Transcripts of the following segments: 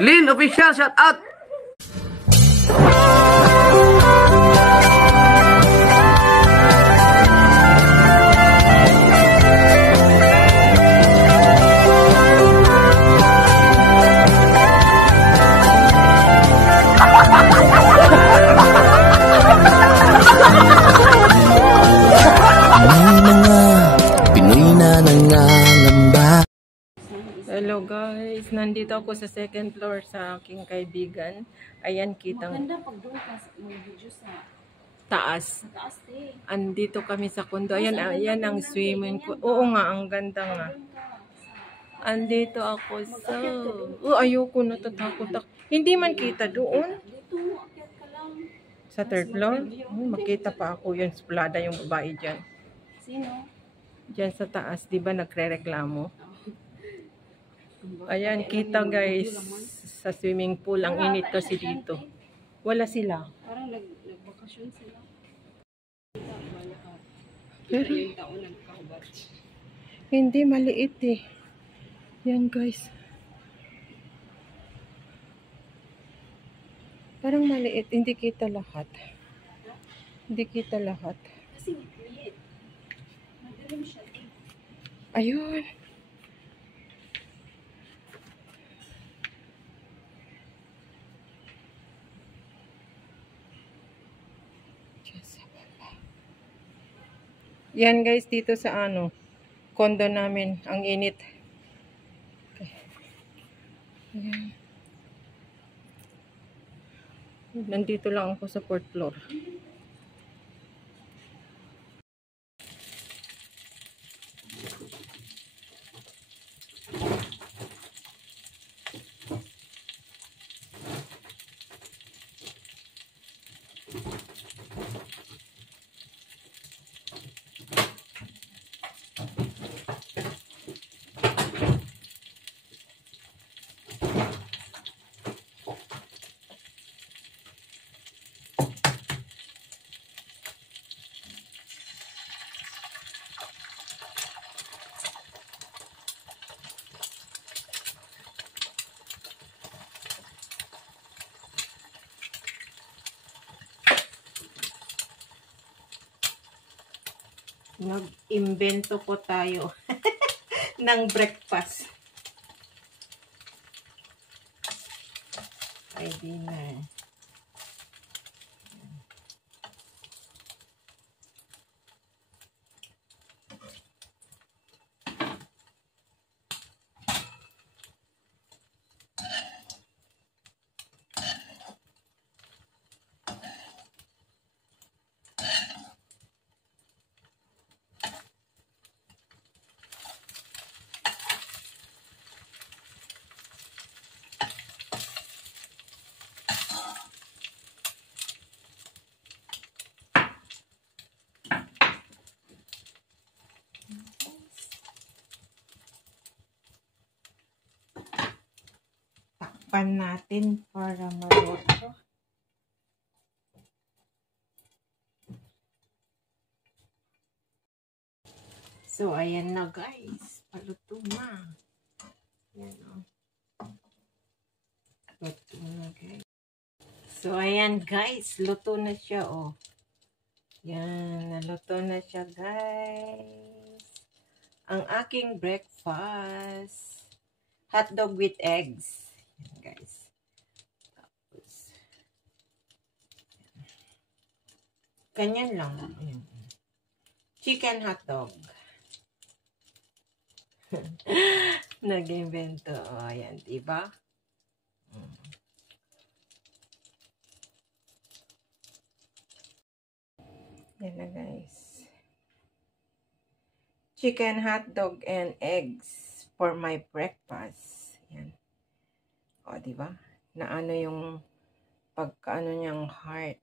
Lynn Official, shout out! Hello guys, nandito ako sa second floor sa aking kaibigan. Ayan, kitang maganda pag doon ka mag-video sa taas. taas eh. Andito kami sa condo. Ayan, ayan ang swimming pool. Oo nga, ang ganda nga. Andito ako sa... ayoko, natatakot ako. Hindi man kita doon. Dito, akyat ka lang. Sa third floor? Makita pa ako yung splada yung babae dyan. Sino? Dyan sa taas, di ba nagre-reklamo? Ayan, kita guys, sa swimming pool. Ang init kasi dito. Wala sila. Parang nagbakasyon sila. Pero, hindi, maliit eh. Yan guys. Parang maliit. Hindi kita lahat. Hindi kita lahat. Kasi maliit. Madilim siya. Ayun. Yan guys, dito sa condo namin, ang init. Okay. Ayan. Nandito lang ako sa fourth floor. Nag-imbento po tayo ng breakfast. Ay, dinner. Takpan natin para maluto. So, ayan na guys. Paluto na. Ayan o. Luto na guys. So, ayan guys. Luto na siya o. Yan. Naluto na siya guys. Ang aking breakfast. Hotdog with eggs. Yan guys. Tapos. Ganyan lang. Ayan. Chicken hotdog. Nag-invento. O, ayan. Diba? Yan na guys. Chicken hotdog and eggs for my breakfast. Yan. O, diba? Na ano yung pagkaano niyang heart.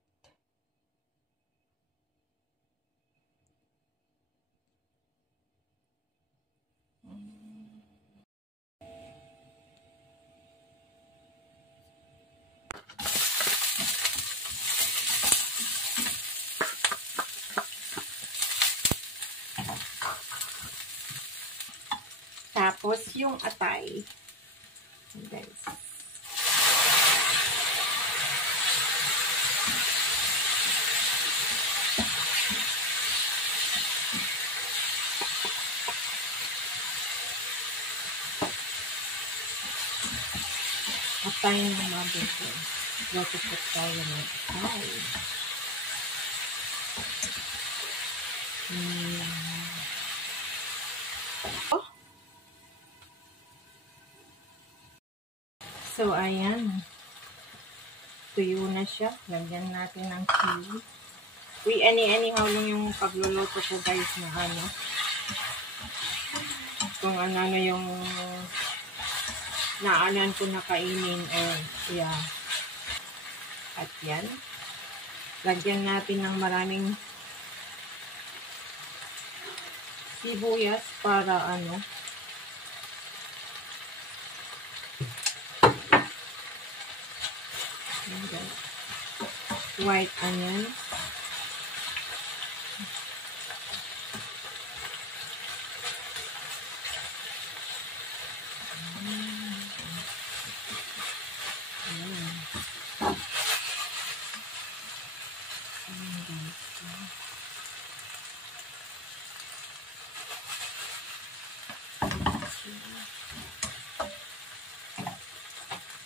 Tapos yung atay. Guys. tayong lumabot ko. Lotupot tayo ng ay. Oh. So, ayan. Tuyo na siya. Lagyan natin ng chili. Anyhow lang yung pagluluto ko guys na ano. Kung ano yung naalan ko na kainin or yeah. At yan. Lagyan natin ng maraming sibuyas para ano. White onion.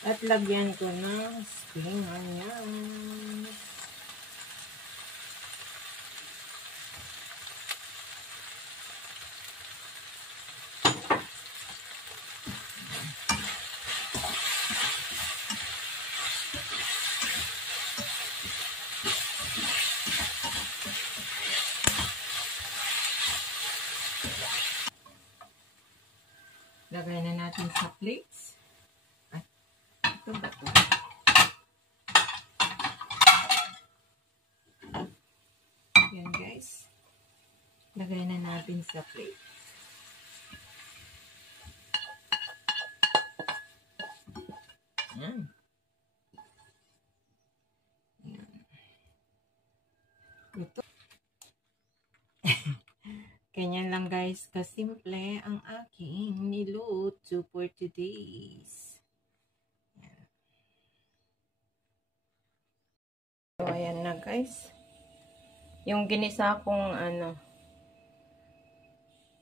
At lagyan ko ng spring onion. Lagay na natin sa plates. At ito ba ito? Yan guys. Lagay na natin sa plates. Yan. Yan. Ito. Ganyan lang guys, kasimple ang aking niluto for today's. Yan. So, ayan na guys. Yung ginisa kong ano,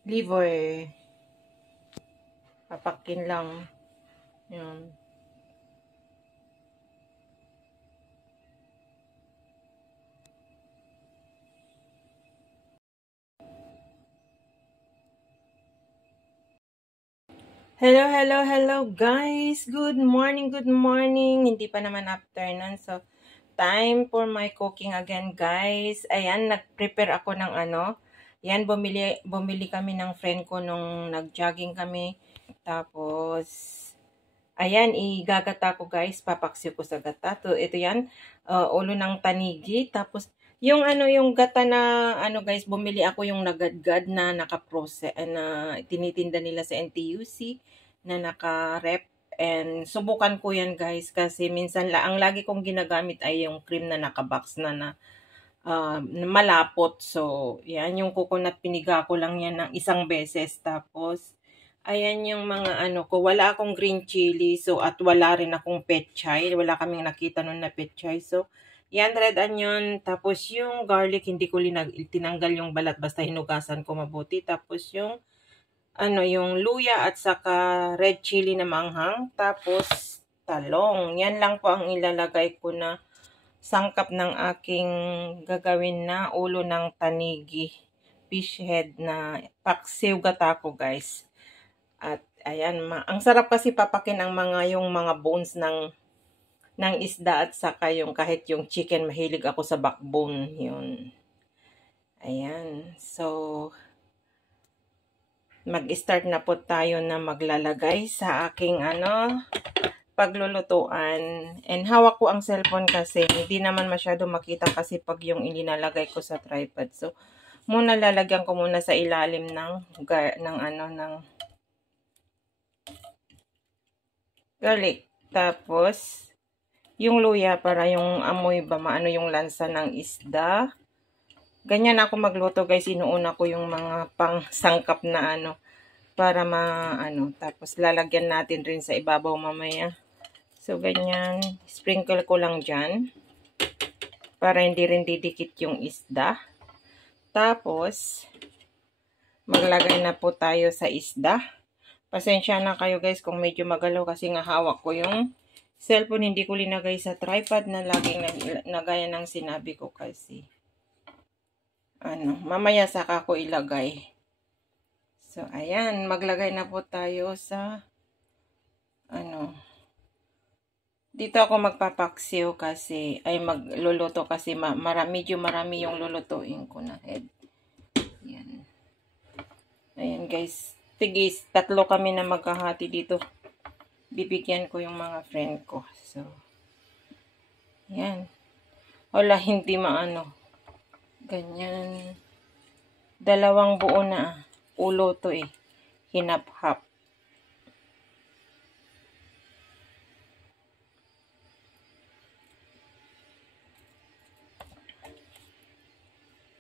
liver. Papakin lang. Yan. Hello guys. Good morning. Hindi pa naman afternoon. So, time for my cooking again guys. Ayan, nag-prepare ako ng ano. Yan, bumili kami ng friend ko nung nag-jogging kami. Tapos, ayan, igagata ko guys. Papaksiw ko sa gata. So, ito yan, ulo ng tanigi. Tapos, yung ano, yung gata na, ano guys, bumili ako yung nagadgad na naka-process, na tinitinda nila sa NTUC, na naka-rep. And subukan ko yan guys, kasi minsan ang lagi kong ginagamit ay yung cream na naka-box na malapot. So, yan, yung coconut piniga ko lang yan ng isang beses. Tapos, ayan yung mga ano ko. Wala akong green chili. So, at wala rin akong petchay. Wala kaming nakita nun na petchay. So, yan, red onion. Tapos, yung garlic, hindi ko tinanggal yung balat. Basta hinugasan ko mabuti. Tapos, yung ano, yung luya at saka red chili na manghang. Tapos, talong. Yan lang po ang ilalagay ko na sangkap ng aking gagawin na ulo ng tanigi. Fish head na paksiw gata ko guys. At ayan, ang sarap kasi papakin ang yung mga bones ng isda at saka yung kahit yung chicken, mahilig ako sa backbone yun. Ayan. So, mag-start na po tayo na maglalagay sa aking ano, paglulutuan. And hawak ko ang cellphone kasi hindi naman masyado makita kasi pag yung ilinalagay ko sa tripod. So, muna lalagyan ko muna sa ilalim ng garlic. Tapos, yung luya para yung amoy ba maano yung lansa ng isda. Ganyan ako magluto guys. Inuuna ko yung mga pangsangkap na ano para tapos lalagyan natin rin sa ibabaw mamaya. So, ganyan. Sprinkle ko lang dyan para hindi rin didikit yung isda. Tapos, maglagay na po tayo sa isda. Pasensya na kayo guys kung medyo magalaw kasi nga hawak ko yung cellphone hindi ko linagay sa tripod na laging nagaya ng sinabi ko kasi mamaya saka ko ilagay. So ayan, maglagay na po tayo sa dito ako magpapaksiw kasi ay magluluto kasi medyo marami yung lulutuin ko na head. Ayan. Ayan guys, tigis 3 kami na magkahati dito. Bibigyan ko yung mga friend ko. So, yan. Wala, hindi maano. Ganyan. 2 buo na ulo to eh. Hinap-hap.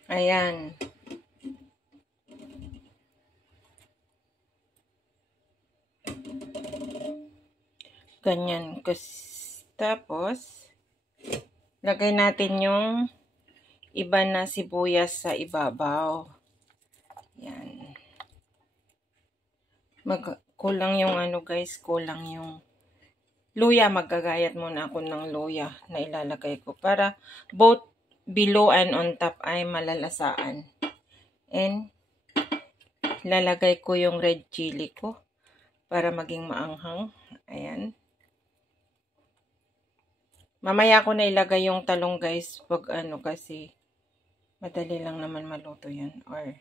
Ayan. Ganyan. Tapos, lagay natin yung iba na sibuyas sa ibabaw. Yan. Kulang yung guys, kulang yung luya. Maggagayat muna ako ng luya na ilalagay ko para both below and on top ay malalasaan. And, lalagay ko yung red chili ko para maging maanghang. Ayan. Mamaya ko na ilagay yung talong guys pag kasi madali lang naman maluto yan or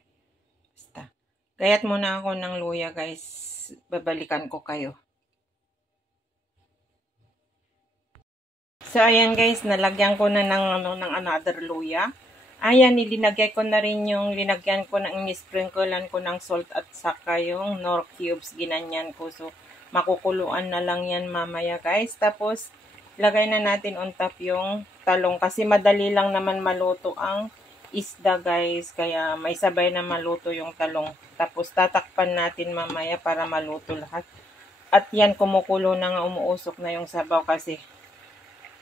basta. Gayat muna ako ng luya guys. Babalikan ko kayo. So ayan guys, nalagyan ko na ng another luya. Ayan, linagyan ko na rin yung sprinklean ko ng salt at saka yung nor cubes, ginanyan ko. So makukuluan na lang yan mamaya guys. Tapos lagay na natin on top yung talong kasi madali lang naman maluto ang isda guys, kaya may sabay na maluto yung talong. Tapos tatakpan natin mamaya para maluto lahat. At yan, kumukulo na nga, umuusok na yung sabaw kasi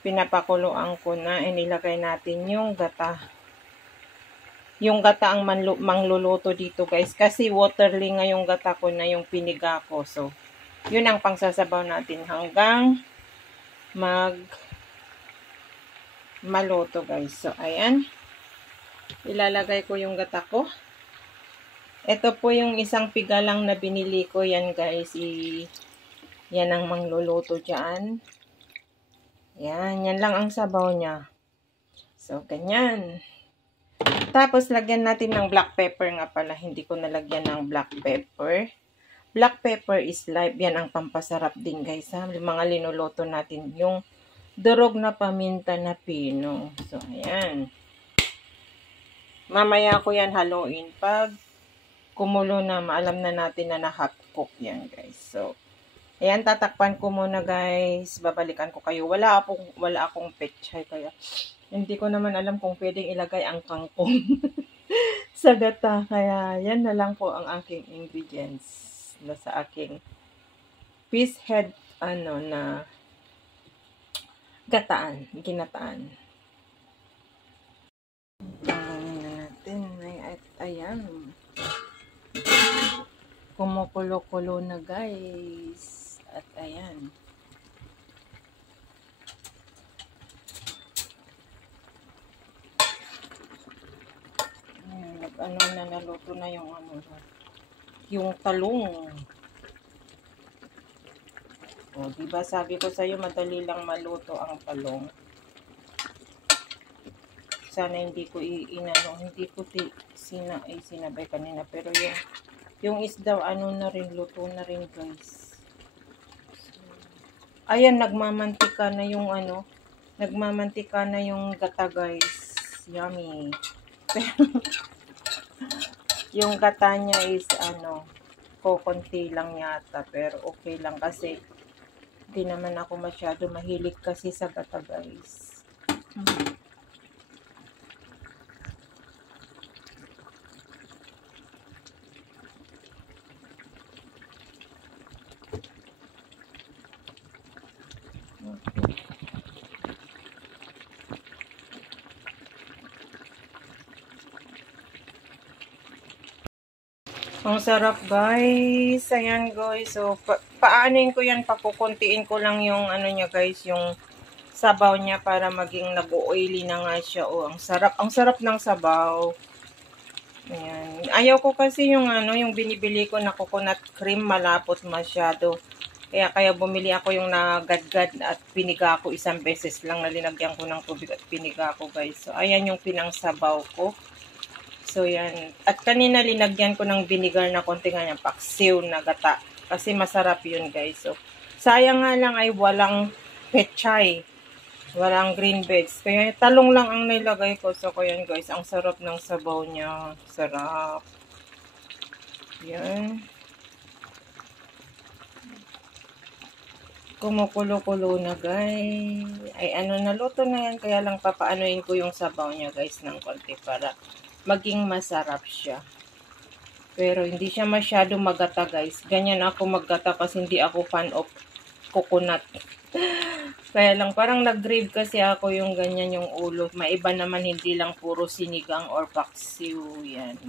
pinapakuluan ko na. Inilagay natin yung gata. Yung gata ang mangluluto dito guys kasi waterly nga yung gata ko na yung piniga ko. So yun ang pangsasabaw natin hanggang maluto guys. So ayan, ilalagay ko yung gata ko. Ito po yung isang piga lang na binili ko yan guys. Yan ang mangluluto dyan. Yan lang ang sabaw niya. So ganyan. Tapos lagyan natin ng black pepper nga pala. Hindi ko nalagyan ng black pepper. Black pepper is life. Yan ang pampasarap din guys. Mga linuluto natin. Yung durog na paminta na pino. So, ayan. Mamaya ko yan haluin. Pag kumulo na, maalam na natin na na-hot cook yan guys. So, ayan, tatakpan ko muna guys. Babalikan ko kayo. Wala akong pechay. Kaya, hindi ko naman alam kung pwedeng ilagay ang kangkong sa gata. Kaya, yan na lang po ang aking ingredients na sa aking fish head na ginataan. Tanganin na natin. At ayan. Kumukulo-kulo na guys. At ayan. Ayan, naluto na yung yung talong. O, diba sabi ko sa'yo, madali lang maluto ang talong. Sana hindi ko sinabay kanina. Pero yung isda, na rin, luto na rin guys. Ayan, nagmamantika na yung gata guys. Yummy. Yung gata niya is konti lang yata, pero okay lang kasi di naman ako masyado mahilig kasi sa gata guys. Ang sarap guys. Ayan guys. So, Paaanin ko yan, pakukuntiin ko lang yung ano niya guys, yung sabaw niya para maging nag-oily na nga siya. Oh, ang sarap ng sabaw. Ayan. Ayaw ko kasi yung ano, yung binibili ko na coconut cream, malapot masyado. Kaya bumili ako yung nagadgad at piniga ko isang beses lang, na linagyan ko ng tubig at piniga ko guys. So ayan yung pinangsabaw ko. So yan. At kanina linagyan ko ng vinegar na konti nga yung paksiw na gata. Kasi masarap yun guys. So sayang nga lang ay walang pechay. Walang green beans. Kaya talong lang ang nilagay ko. So, kaya guys, ang sarap ng sabaw niya. Sarap. Yan. Kumukulo-kulo na guys. Ay ano, naluto na yan. Kaya lang papaanoin ko yung sabaw niya guys ng konti para maging masarap siya. Pero hindi siya masyado magata guys. Ganyan ako maggata kasi hindi ako fan of coconut. Kaya lang, parang nag-grave kasi ako yung ganyan yung ulo. Maiba naman, hindi lang puro sinigang or paksiw. Yan.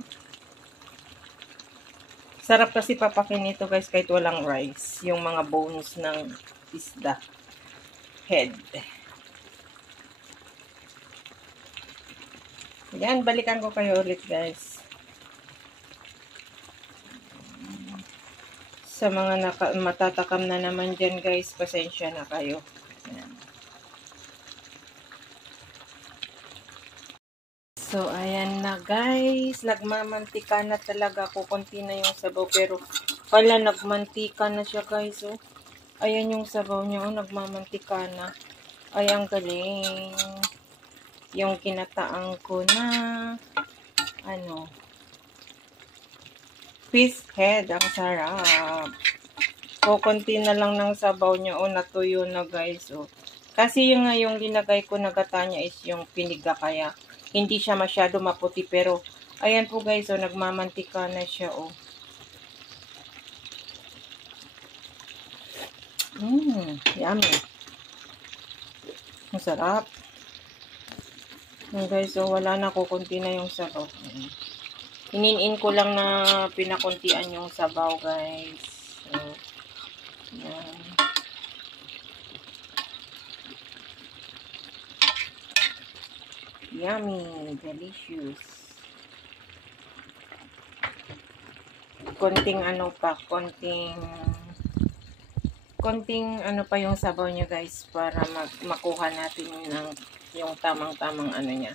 Sarap kasi papakin ito guys kahit walang rice. Yung mga bones ng isda. Head. Yan, balikan ko kayo ulit guys. Sa mga matatakam na naman dyan guys, pasensya na kayo. Yan. So, ayan na guys. Nagmamantika na talaga. Kukunti na yung sabaw. Pero, pala nagmantika na siya guys. Oh. Ayan yung sabaw niya. Oh, nagmamantika na. Ay, ang galing. Yung kinataang ko na ano, fish head. Ang sarap. Kukunti na lang ng sabaw niya. Oh, natuyo na guys. Oh. Kasi yung linagay ko na gata niya is yung piniga, kaya hindi siya masyado maputi. Pero, ayan po guys, oh, nagmamantika na siya, oh. Yummy. Ang sarap. Guys, so wala na, kukunti na yung sabaw. Hinin-in ko lang na pinakuntian yung sabaw, guys. So, yan. Yummy. Delicious. Konting ano pa, konting ano pa yung sabaw niya guys, para makuha natin yung tamang ano niya.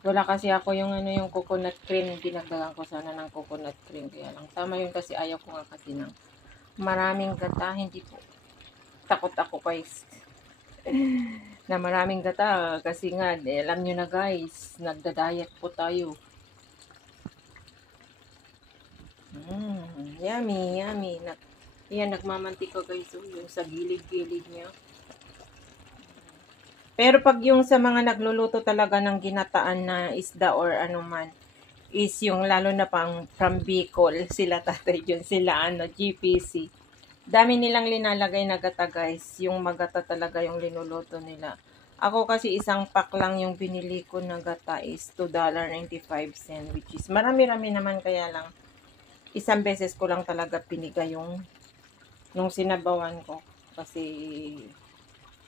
Wala kasi ako yung ano, yung coconut cream. Dinagdagan ko sana ng coconut cream, kaya lang tama yun kasi ayaw ko nga kasi ng maraming gata. Hindi po, takot ako guys na maraming gata kasi nga alam nyo na guys, nagda-diet po tayo. Yummy, yummy. Yan, nagmamantika guys, yung sa gilid-gilid niya. Pero pag yung sa mga nagluluto talaga ng ginataan na isda or ano man, is yung lalo na pang from Bicol, sila tatay dyan, sila ano, GPC. Dami nilang linalagay na gata guys, yung magata talaga yung linuluto nila. Ako kasi isang pack lang yung binili ko na gata is $2.95, which is marami-rami naman, kaya lang isang beses ko lang talaga piniga yung nung sinabawan ko kasi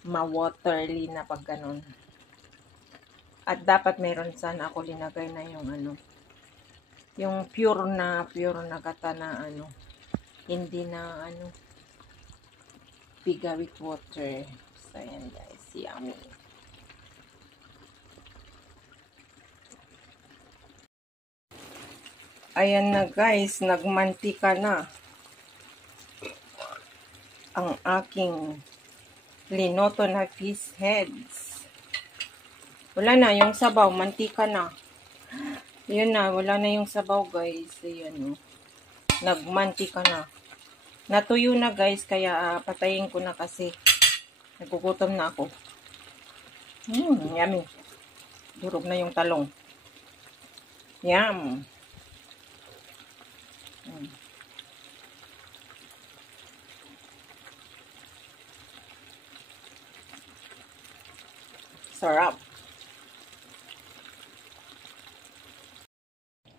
ma-waterly na pag ganun. At dapat meron sana ako linagay na yung ano, yung pure na gata na ano, hindi na ano, piga with water. So ayan guys, yummy. Ayan na guys, nagmantika na ang aking linoto na fish heads. Wala na, yung sabaw, mantika na. Yun na, wala na yung sabaw guys. Ayan, oh. Nagmantika na. Natuyo na guys, kaya patayin ko na kasi nagugutom na ako. Yummy. Durog na yung talong. Yum. Sarap.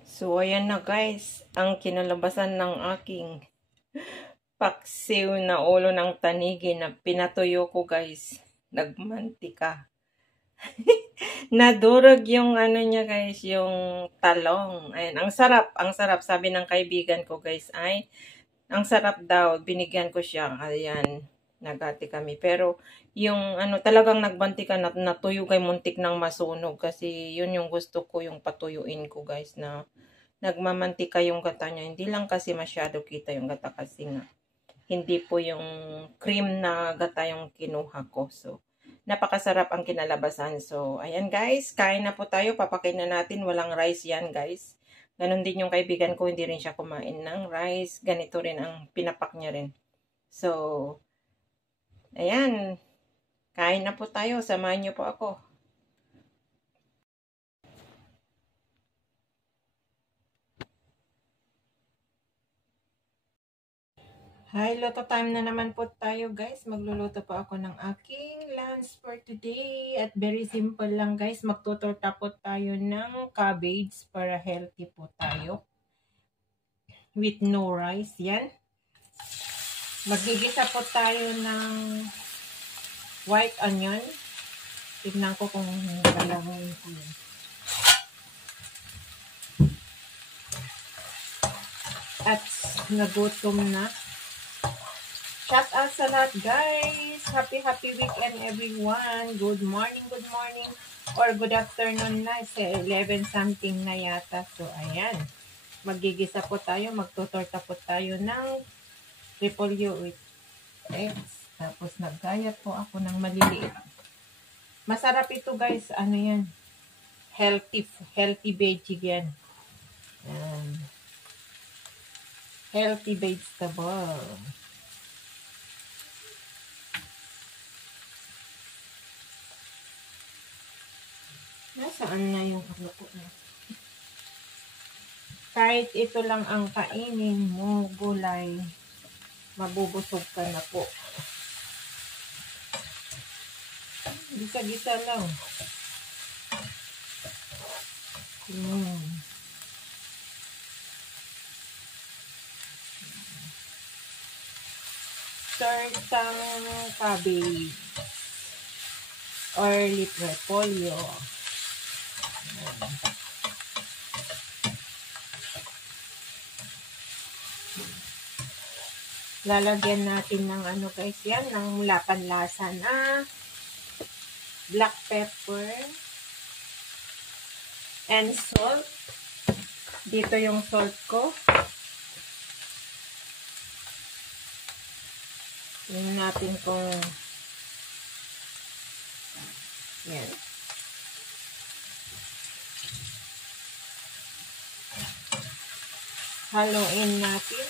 So, ayan na guys, ang kinalabasan ng aking paksiw na ulo ng tanigi na pinatuyo ko guys. Nagmantika. Nadurog yung ano niya guys, yung talong. Ayan, ang sarap, ang sarap. Sabi ng kaibigan ko guys ay, ang sarap daw. Binigyan ko siya. Ayan, nagati kami. Pero yung ano, talagang nagbantika na natuyo kay muntik ng masunog. Kasi yun yung gusto ko, yung patuyuin ko guys na nagmamantika yung gata niya. Hindi lang kasi masyado kita yung gata kasi nga. Hindi po yung cream na gata yung kinuha ko. So, napakasarap ang kinalabasan. So, ayan guys, kain na po tayo. Papakain na natin. Walang rice yan guys. Ganon din yung kaibigan ko. Hindi rin siya kumain ng rice. Ganito rin ang pinapak niya rin. So, ayan. Kain na po tayo. Samahan niyo po ako. Hi, luto time na naman po tayo guys. Magluluto po ako ng aking lunch for today. At very simple lang guys. Magtutorta po tayo ng cabbage para healthy po tayo. With no rice. Yan. Magigisa po tayo ng white onion. Tignan ko kung galawin ko yun. At nagutom na. Shout out sa lahat guys. Happy weekend everyone. Good morning or good afternoon na. 11 something na yata. So ayan. Magigisa po tayo. Magtutorta po tayo ng repolyo with eggs. Tapos naggayat po ako ng maliliit. Masarap ito guys. Ano yan? Healthy veggie yan. Healthy vegetable. Nasaan na yung ano ko na? Kahit ito lang ang kainin mo, gulay, mabubusog ka na po. Gisa-gisa lang. Tortang cabbage or repolyo. Lalagyan natin ng ano guys yan, ng panlasa na black pepper and salt. Dito yung salt ko. Tingnan natin kung yan. Haluin natin.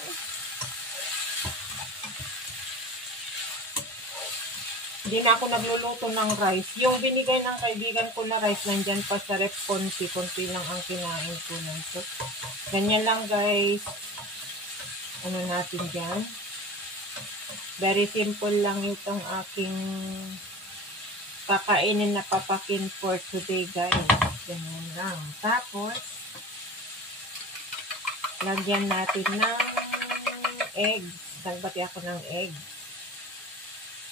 Hindi na ako nagluluto ng rice. Yung binigay ng kaibigan ko na rice, nandyan pa sa ref, konti lang ang kinain ko nun. So, ganyan lang guys. Ano natin dyan? Very simple lang itong aking kakainin na papakin for today guys. Ganyan lang. Tapos, lagyan natin ng eggs. Nagbati ako ng eggs.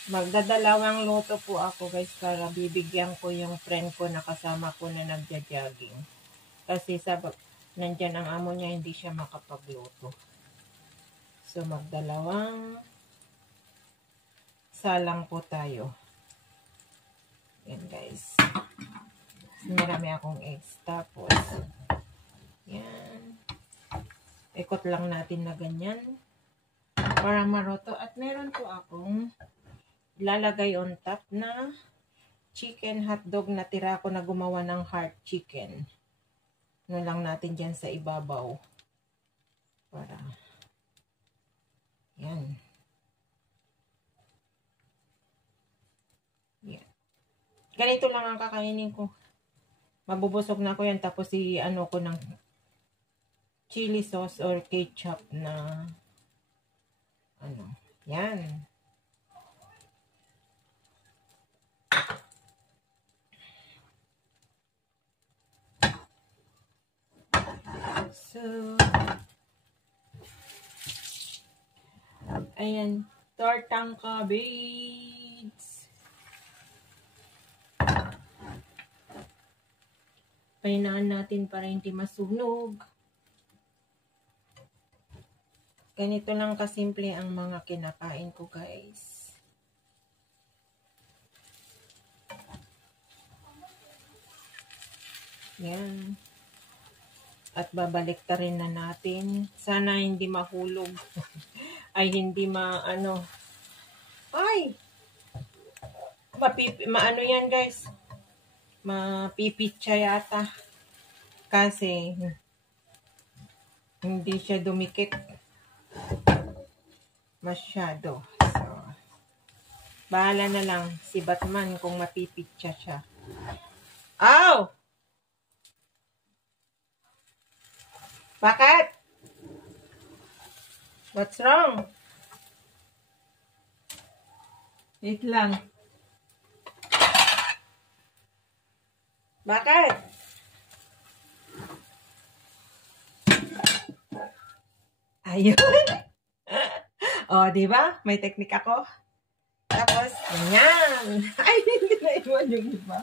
Magdadalawang luto po ako guys para bibigyan ko yung friend ko na kasama ko na nagja-jogging. Kasi nandyan ang amo niya, hindi siya makapagluto. So magdalawang salang po tayo. Yan guys. Marami akong eggs. Tapos, yan. Ikot lang natin na ganyan para maroto. At meron po akong lalagay on top na chicken hotdog na tira ko na gumawa ng heart chicken. Ano lang natin dyan sa ibabaw. Para, yan. Yan. Ganito lang ang kakainin ko. Mabubusog na ko yan. Tapos ano ko ng chili sauce or ketchup na ano. Yan. So, Ayan, tortang cabbage. Pahinaan natin para hindi masunog. Ganito lang kasimple ang mga kinakain ko, guys. Yan. At babalik ta rin na natin. Sana hindi mahulog. Ay, hindi maano. Ay! Maano yan, guys. Mapipitsa yata. Kasi, hindi siya dumikit. Masyado. So, bahala na lang si Batman kung mapipitsa siya. Ow! Bakit? What's wrong? Wait lang. Bakit? Ayun. O, di ba? May teknik ako. Tapos, ganyan. Ay, hindi na iwan yung iba.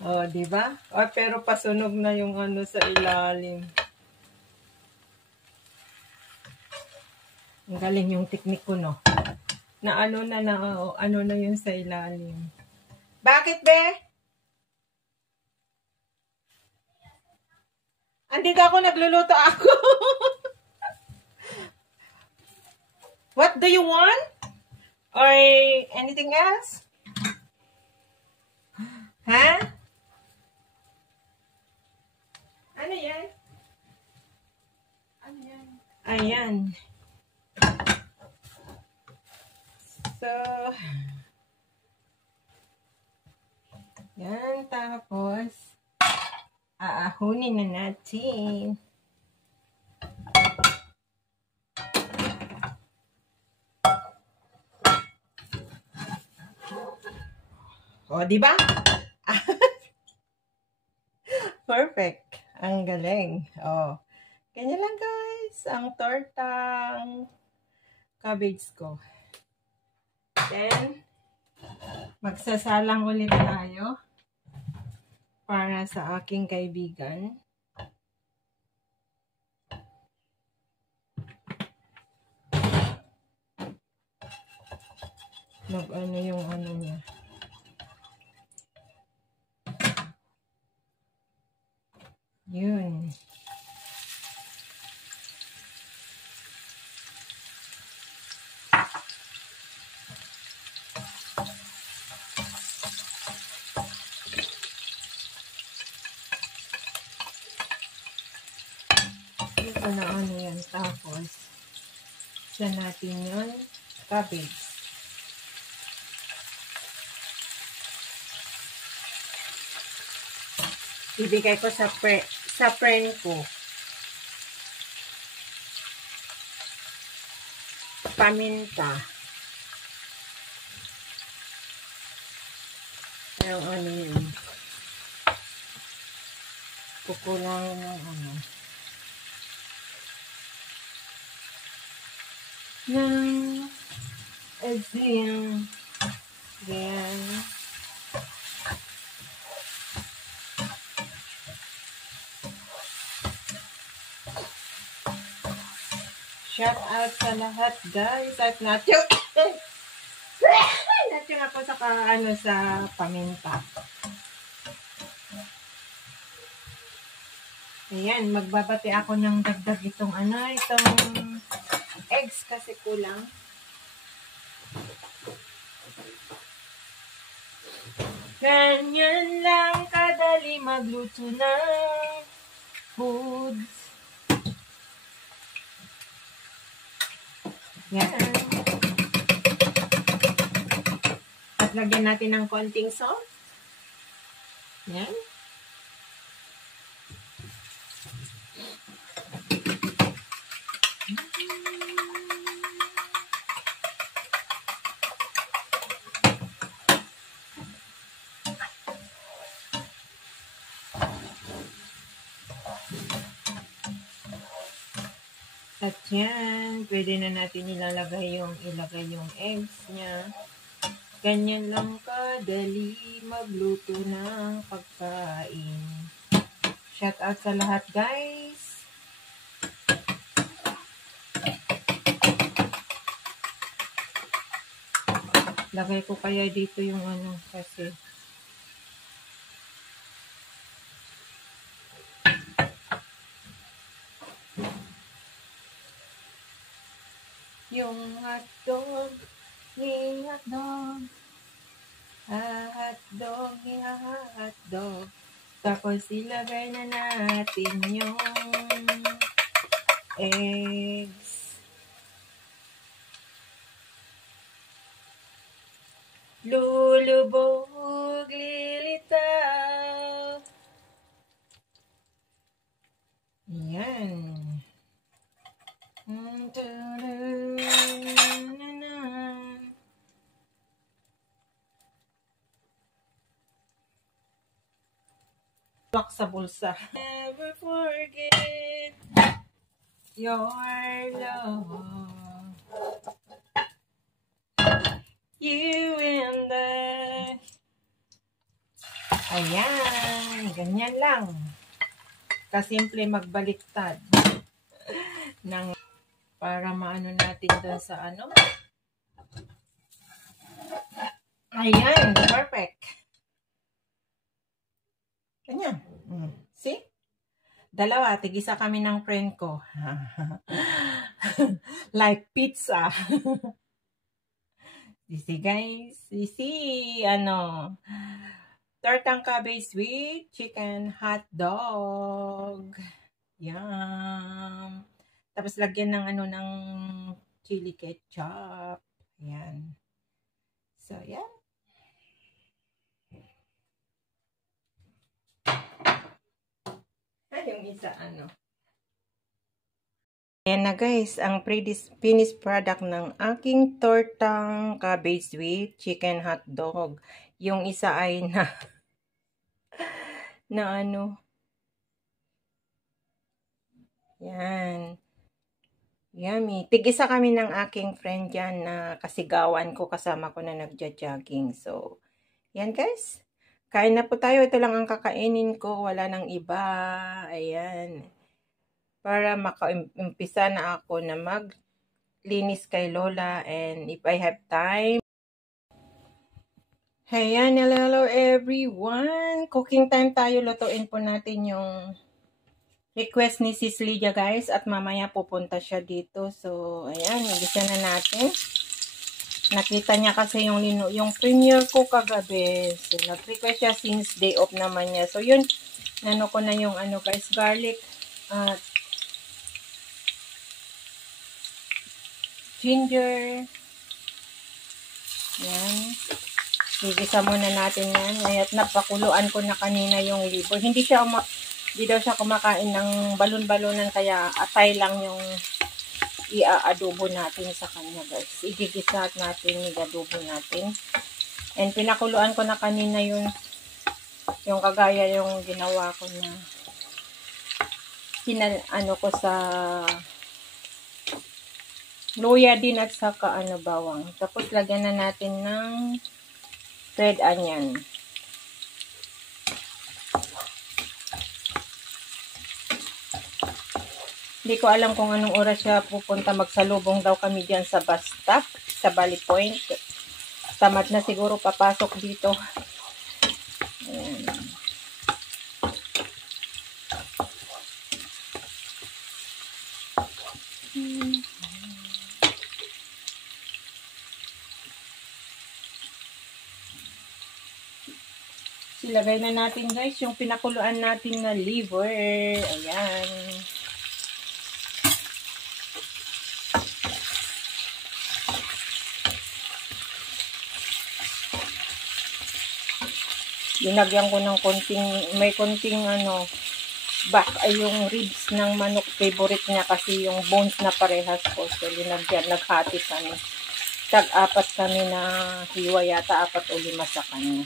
O, di ba? O, pero pasunog na yung ano sa ilalim. Ang galing yung teknik ko, no? Na ano na yun sa ilalim. Bakit, be? Andito ako, nagluluto ako. What do you want? Or anything else? Ha? Ano yan? Ano yan? Ayan. So, yan. Tapos, aahunin na natin. O, di ba? Perfect. Ang galing. O, ganyan lang, guys. Ang tortang cabbage ko. Then, magsasalang ulit tayo para sa aking kaibigan. Ano yung ano niya. Yun. Ito na ano yan. Tapos, isa natin yun. Cabbage. Ibigay ko sa friend ko. Paminta. Yung ano yun. Kukulangin ng ano. Ng asin. Yan. Shout out sa lahat, guys. At nacho ako sa ano sa paminta. Ayan, magbabati ako ng dagdag itong ano, itong eggs kasi kulang. Ganyan lang kadali magluto ng foods. Yan. At lagyan natin ng konting salt. Yan. At yan, pwede na natin ilagay yung eggs niya. Ganyan lang kadali magluto ng pagkain. Shout out sa lahat, guys. Lagay ko kaya dito yung ano kasi yung hotdog, hotdog. Tapos ilagay na natin yung eggs. Lulubog, lilitaw. Yan. Lock sa bulsa. Never forget your love. You and I. Ayan. Ganyan lang. Kasimple magbaliktad. Para maano natin doon sa ano. Ayan. Perfect. Ganyan. See? Dalawa. Tigisa kami ng friend ko. Like pizza. See guys, see tortang cabbage with chicken hot dog. Yum. Tapos lagyan ng ng chili ketchup. Ayan. So, yan. Yung isa Ayan na guys, ang finished product ng aking tortang cabbage with chicken hot dog. Yung isa ay Yan. Yummy. Tig-isa kami ng aking friend yan na kasigawan ko, kasama ko na nagja-jogging. So, yan guys. Kain na po tayo. Ito lang ang kakainin ko. Wala nang iba. Ayan. Para makaumpisa na ako na maglinis kay Lola, and if I have time. Ayan, hello everyone. Cooking time tayo. Lutuin po natin yung request ni Sis Lydia guys, at mamaya pupunta siya dito. So, ayan, igisa na natin. Nakita niya kasi yung premiere ko kagabi. So, nag-request siya since day off naman niya. So, yun, nano ko na yung guys, garlic at ginger. Yan. Igisa muna natin yan. At napakuluan ko na kanina yung liver. Hindi daw siya kumakain ng balon-balonan, kaya atay lang yung i-adobo natin sa kanya guys. Igigisa natin, i-adobo natin. And pinakuluan ko na kanina yung kagaya yung ginawa ko na ko sa luya din at saka bawang. Tapos lagyan na natin ng red onion. Hindi ko alam kung anong oras siya pupunta. Magsalubong daw kami dyan sa bus stop, sa Valley Point. Tamad na siguro papasok dito. Ayan. Ilagay na natin guys yung pinakuluan natin na liver. Ayan. Dinagyan ko ng may konting back ay yung ribs ng manok. Favorite niya kasi yung bones na parehas ko. So, naghati kami. Tag-apat kami na hiwa yata, 4 o 5 sa kanya.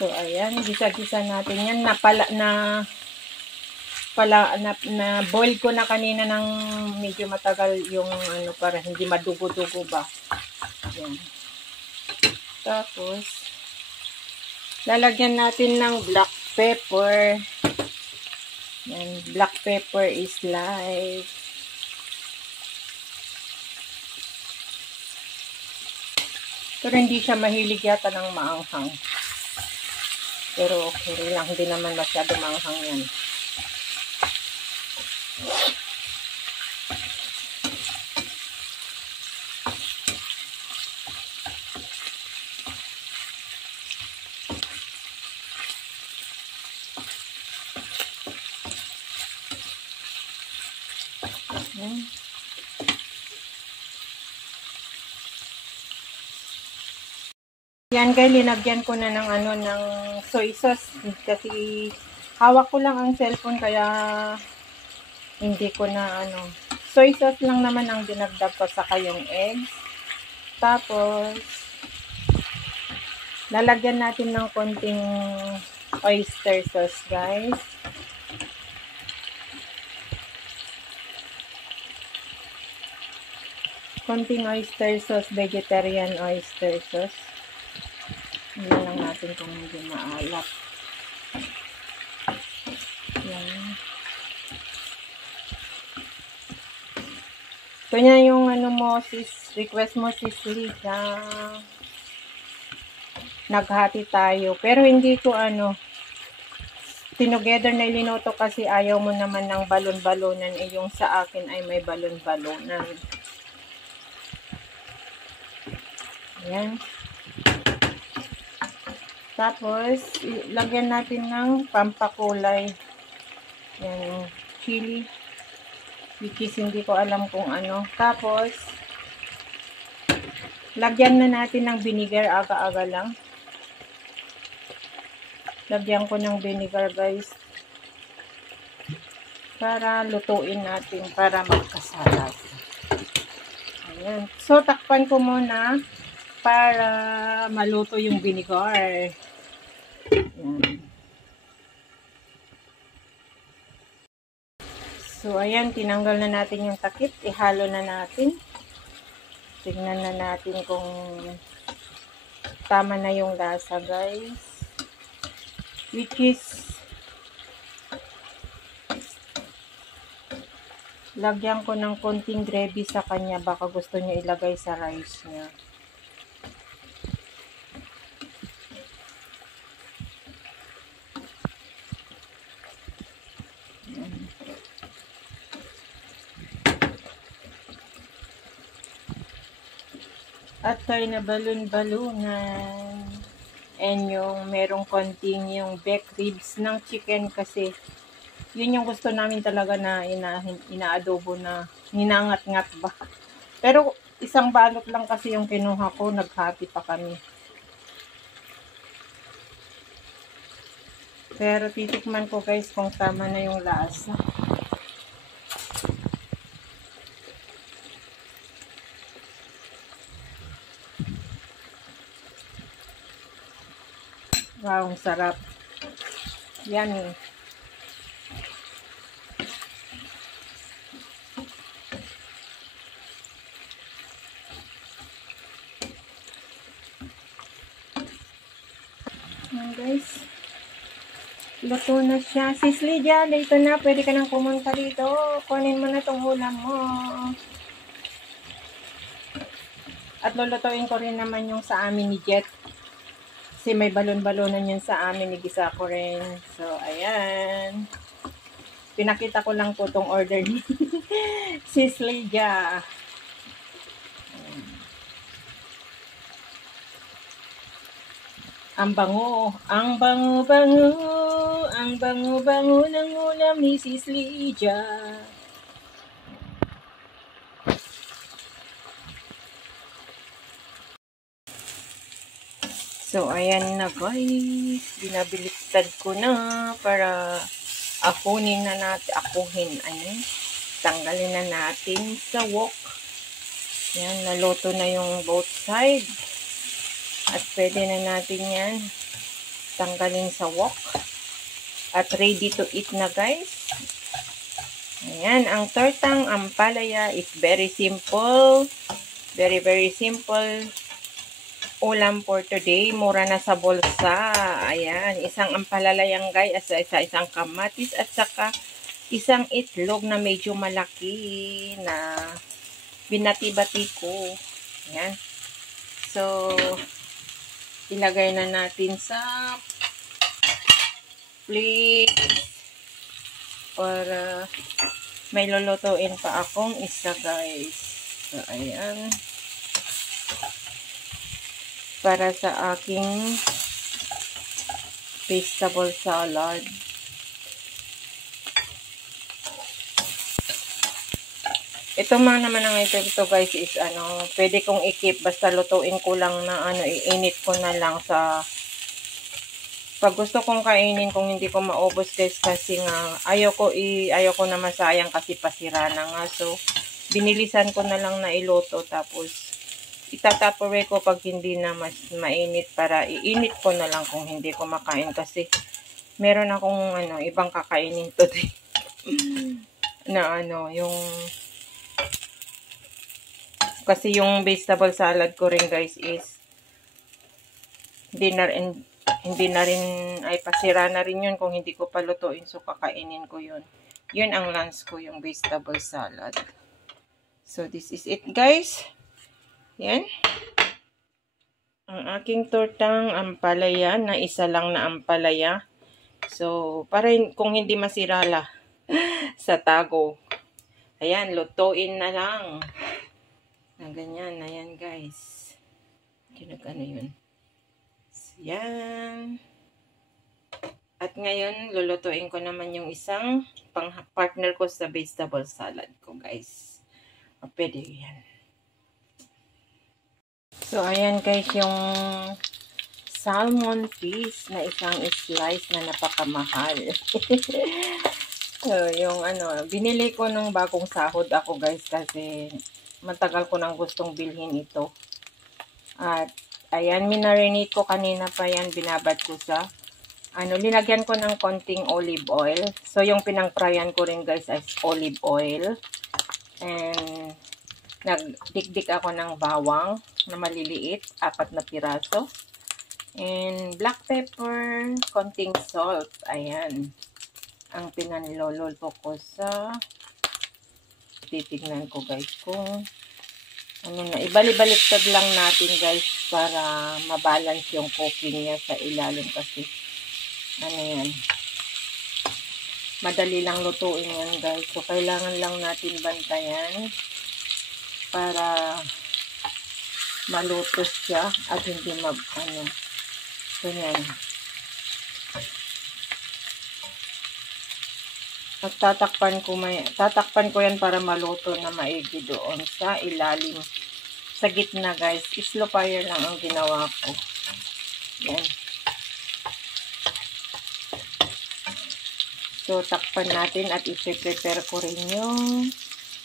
So, ayan, gisa-gisa natin yan. na boil ko na kanina ng medyo matagal yung ano para hindi madugo-dugo ba. Yan. Tapos lalagyan natin ng black pepper. Yan, black pepper is life. Pero hindi siya mahilig yata ng maanghang. Pero okay lang, hindi naman masyado maanghang yan. Yan guys, linagyan ko na ng ano ng soy sauce kasi hawak ko lang ang cellphone kaya hindi ko na ano. Soy sauce lang naman ang dinagdag ko saka yung eggs. Tapos lalagyan natin ng konting oyster sauce, guys. Konting oyster sauce, vegetarian oyster sauce. Hindi lang natin kung medyo maalat. Yan. Ito niya yung ano mo, request mo, sis Lisa. Naghati tayo. Pero hindi ko ano, together na ilinoto kasi ayaw mo naman ng balon-balonan. Eh, yung sa akin ay may balon-balonan. Ayan. Tapos, lagyan natin ng pampakulay. Yan, yung chili. Which is hindi ko alam kung ano. Tapos, lagyan na natin ng vinegar aga-aga lang. Lagyan ko ng vinegar, guys. Para lutuin natin, para magkasalat. Ayan. So, takpan ko muna para maluto yung vinegar. Ayan. So, ayan, tinanggal na natin yung takip. Ihalo na natin. Tignan na natin kung tama na yung lasa, guys. Which is, lagyan ko ng konting gravy sa kanya. Baka gusto niya ilagay sa rice niya. At tayo na balon-balunan. And yung merong konting yung back ribs ng chicken kasi yun yung gusto namin talaga na inaadobo na ninangat-ngat ba. Pero isang balot lang kasi yung kinuha ko, naghati pa kami. Pero titikman ko guys kung tama na yung lasa. Wow, ang sarap. Yummy. Ayan guys. Luto na siya. Sis Lydia, dito na. Pwede ka nang pumunta dito. Kunin mo na tong ulam mo. At lulutuin ko rin naman yung sa amin ni Jet. Kasi may balon-balonan yun sa amin, nigisa ko rin. So, ayan. Pinakita ko lang po itong order ni Sis Lydia. Ang bango ng ulam ni Sis Lydia. So, ayan na guys. Binabiliktad ko na para akuhin. Tanggalin na natin sa wok. Yan, naluto na yung both side. At pwede na natin yan tanggalin sa wok. At ready to eat na guys. Ayan, ang tortang ampalaya is very simple. Very, very simple. Ulam for today. Mura na sa bulsa. Ayan, isang ampalalayang guys, isang kamatis at saka isang itlog na medyo malaki na binati-bati ko. Ayan. So, ilagay na natin sa plate para may lulutuin pa akong isa guys. So, ayan. Para sa aking vegetable salad. Ito man naman ang ito guys is pwede kong i-keep basta lutuin ko lang na iinit ko na lang sa pag gusto kong kainin kung hindi ko maubos guys kasi nga ayoko na masayang kasi pasira na nga. So binilisan ko na lang na iluto tapos itatapaway ko pag hindi na mas mainit para iinit ko na lang kung hindi ko makain kasi meron akong ibang kakainin today na yung kasi yung vegetable salad ko rin guys is hindi na rin ay pasira na rin yun kung hindi ko palutuin so kakainin ko yun ang lunch ko yung vegetable salad. So this is it guys. Yan. Ang aking tortang ampalaya na isa lang na ampalaya. So, para kung hindi masira sa tago. Ayan, lutuin na lang. Na ganyan. Ayan, guys. Yun. Yan. At ngayon, lulutuin ko naman yung isang partner ko sa vegetable salad ko, guys. O, pwede yan. So, ayan guys, yung salmon fish na isang slice na napakamahal. So, yung binili ko nung bagong sahod ako guys kasi matagal ko nang gustong bilhin ito. At, ayan, minarinate ko kanina pa yan, binabad ko sa, linagyan ko ng konting olive oil. So, yung pinang-fryan ko rin guys is olive oil. And, nagdikdik ako ng bawang na maliliit, 4 na piraso. And black pepper, konting salt. Ayan. Ang pinanlololo ko sa titignan ko guys kung ibali-baliktad lang natin guys para mabalance yung cooking niya sa ilalim kasi yan. Madali lang lutuin yan guys. So kailangan lang natin bantayan para malutos siya at hindi ganyan. At tatakpan ko yan para maluto na maigi doon sa ilalim. Sa gitna guys, slow fire lang ang ginawa ko. Yan. So takpan natin at i-prepare ko rin yung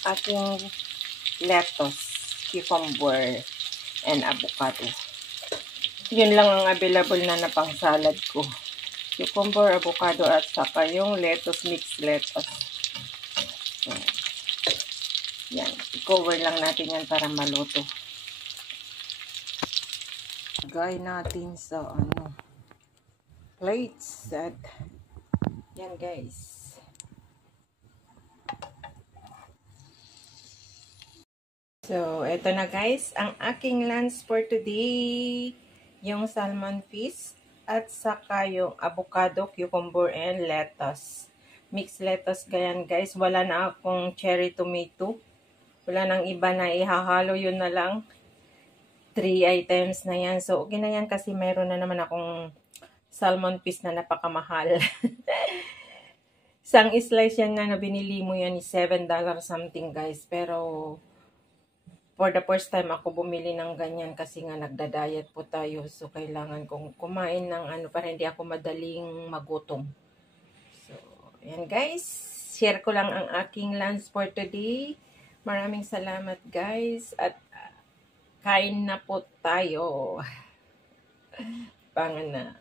aking lettuce, cucumber, and avocado. Yun lang ang available na pang salad ko. Cucumber, avocado, at saka yung lettuce, mixed lettuce. So, yan. I-cover lang natin yan para maluto. Lagay natin sa plates. At yan guys. So, eto na guys, ang aking lunch for today. Yung salmon fish at saka yung avocado, cucumber, and lettuce. Mixed lettuce ganyan guys. Wala na akong cherry tomato. Wala nang iba na ihahalo, yun na lang. 3 items na yan. So, okay na yan kasi mayroon na naman akong salmon fish na napakamahal. Isang slice yan na binili mo yan is $7 something guys. Pero for the first time ako bumili ng ganyan kasi nga nagda-diet po tayo. So, kailangan kong kumain ng para hindi ako madaling magutom. So, ayan guys. Share ko lang ang aking lunch for today. Maraming salamat guys. At kain na po tayo. Pangan na.